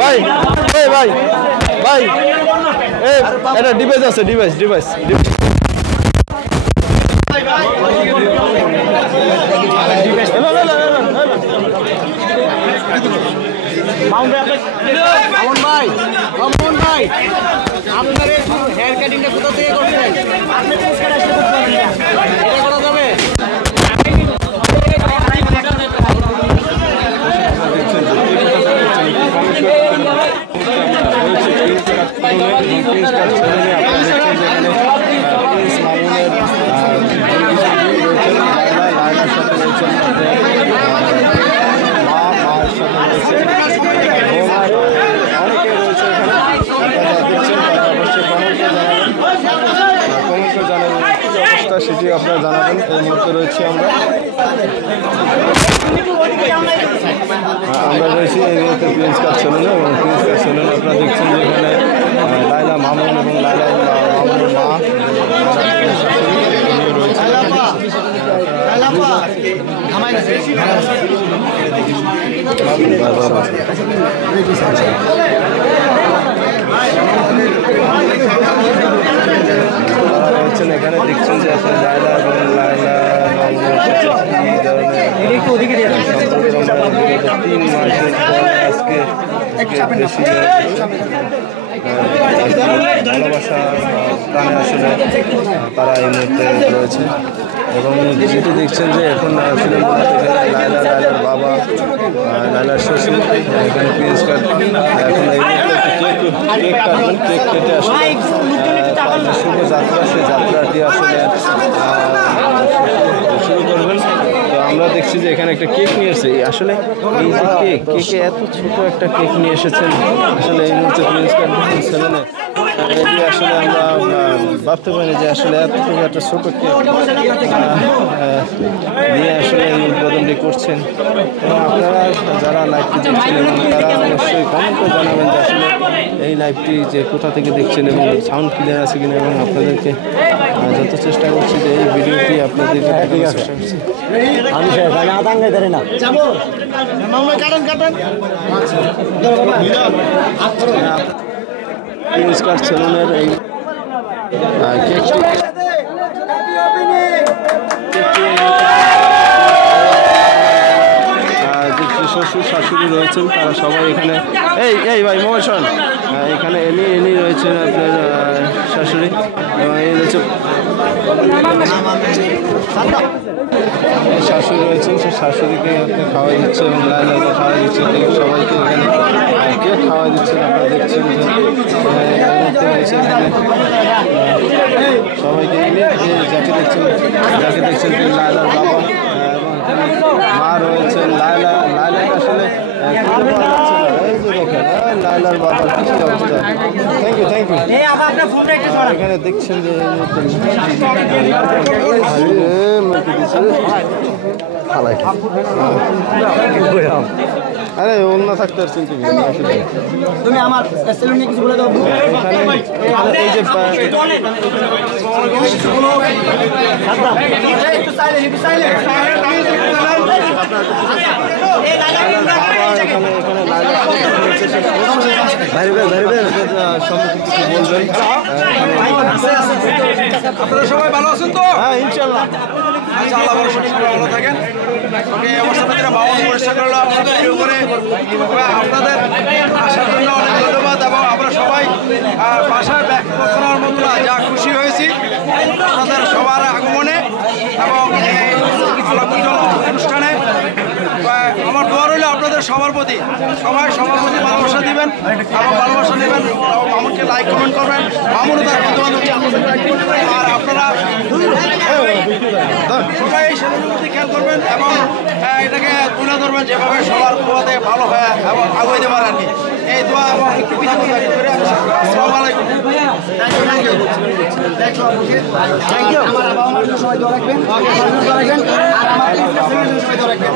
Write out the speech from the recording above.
ভাই ভাই ভাই এটা ডিভাইস আছে ডিভাইস আপনার হেয়ার কাটিংটা কোথা থেকে করছেন? আপনি করা যাবে? সেটি আপনারা জানাবেন। এই মুহূর্তে রয়েছি আমরা রয়েছি এই মুহূর্তে প্রিন্স কার সেলুনে এবং প্রিন্স কার সেলুনে আপনারা দেখছেন যে এখানে লাইলা মামুন এবং লাইলা মামুনের মা এখানে দেখছেন যে আসলে লাইলা এবং লাইলা তিন মাসের আজকে বেশি ভালোবাসা প্রাণে আসলে তারা এই মুহূর্তে রয়েছে এবং যেটি দেখছেন যে এখন আসলে লাইলার বাবা লাইলার শ্বশুর এখানে প্রিন্স কাট এখন এই মুহূর্তে কেক কাটবেন। কেক কেটে আসলে শুভ যাত্রা সেই যাত্রাটি আসলে শুরু করবেন। তো আমরা দেখছি যে এখানে একটা কেক নিয়ে এসেছে। আসলে এই যে কেকে এত ছোট একটা কেক নিয়ে এসেছেন আসলে এই মুহূর্তে প্রিন্স কাট সেলুনে এটি আসলে আমরা ভাবতে পারি যে আসলে এতটুকু একটা ছোট কেক নিয়ে আসলে এই উদ্বোধনটি করছেন। এবং আপনারা যারা লাইভটি দেখছেন এবং তারা অবশ্যই কমেন্টে জানাবেন যে আসলে এই লাইভটি যে কোথা থেকে দেখছেন এবং সাউন্ড ক্লিয়ার আছে কিনা এবং আপনাদেরকে যত চেষ্টা করছি যে এই ভিডিওটি আপনাদেরকে দেখানোর চেষ্টা করছি। প্রিন্স কাট সেলুনের এই শ্বশুর শাশুড়ি রয়েছেন তারা সবাই এখানে এই ভাই মোহন এখানে এনি রয়েছেন আপনার শাশুড়ি এবং এই রয়েছে শাশুড়ি রয়েছেন সে শাশুড়িকে খাওয়াই দিচ্ছে এবং লাইলাকে খাওয়াই দিচ্ছে সবাইকে এখানে কেক খাওয়াই দিচ্ছেন। আপনারা দেখছেন যে এখানে সবাইকে যাকে দেখছেন লাইলার বাবা এবং মা রয়েছেন। লাইলাকে আসলে লাইলার বাবার কি অবস্থা। থ্যাংক ইউ এখানে দেখছেন যে আরে অন্য থাকতে পারছেন তুমি আমার সেলুনে কিছু বলে দাও। এই যে আপনারা সবাই ভালো আছেন তো? হ্যাঁ ইনশাআল্লাহ। আচ্ছা, আল্লাহ ভরসা সবাই ভালো থাকেন। ওকে, আমার সাথে যারা বাবা পরিষ্কার করলো আপনাদের করে আপনাদের আসার জন্য অনেক ধন্যবাদ এবং আমরা সবাই বাসায় ব্যক্ত করার মতো না যা খুশি হয়েছি আপনাদের সবার আগমনে এবং এই আলোচনা অনুষ্ঠানে। আমার দোয়া রইল আপনাদের সবার প্রতি ভালোবাসা দিবেন এবং ভালোবাসা নেবেন। মামুনকে লাইক কমেন্ট করবেন, মামুনও তার বন্ধু-বান্ধবকে আর আপনারা সবাই এই সেগুলোর প্রতি খেয়াল করবেন এবং এটাকে তুলে ধরবেন যেভাবে সবার প্রভাবে ভালো হয় এবং আগাইতে পারে আর কি। এই দোয়া এবং একটু পিছনে করে আসসালামু আলাইকুম। আমার বাবা মার জন্য সবাই দোয়া রাখবেন, আর আমার সবাই দোয়া রাখবেন।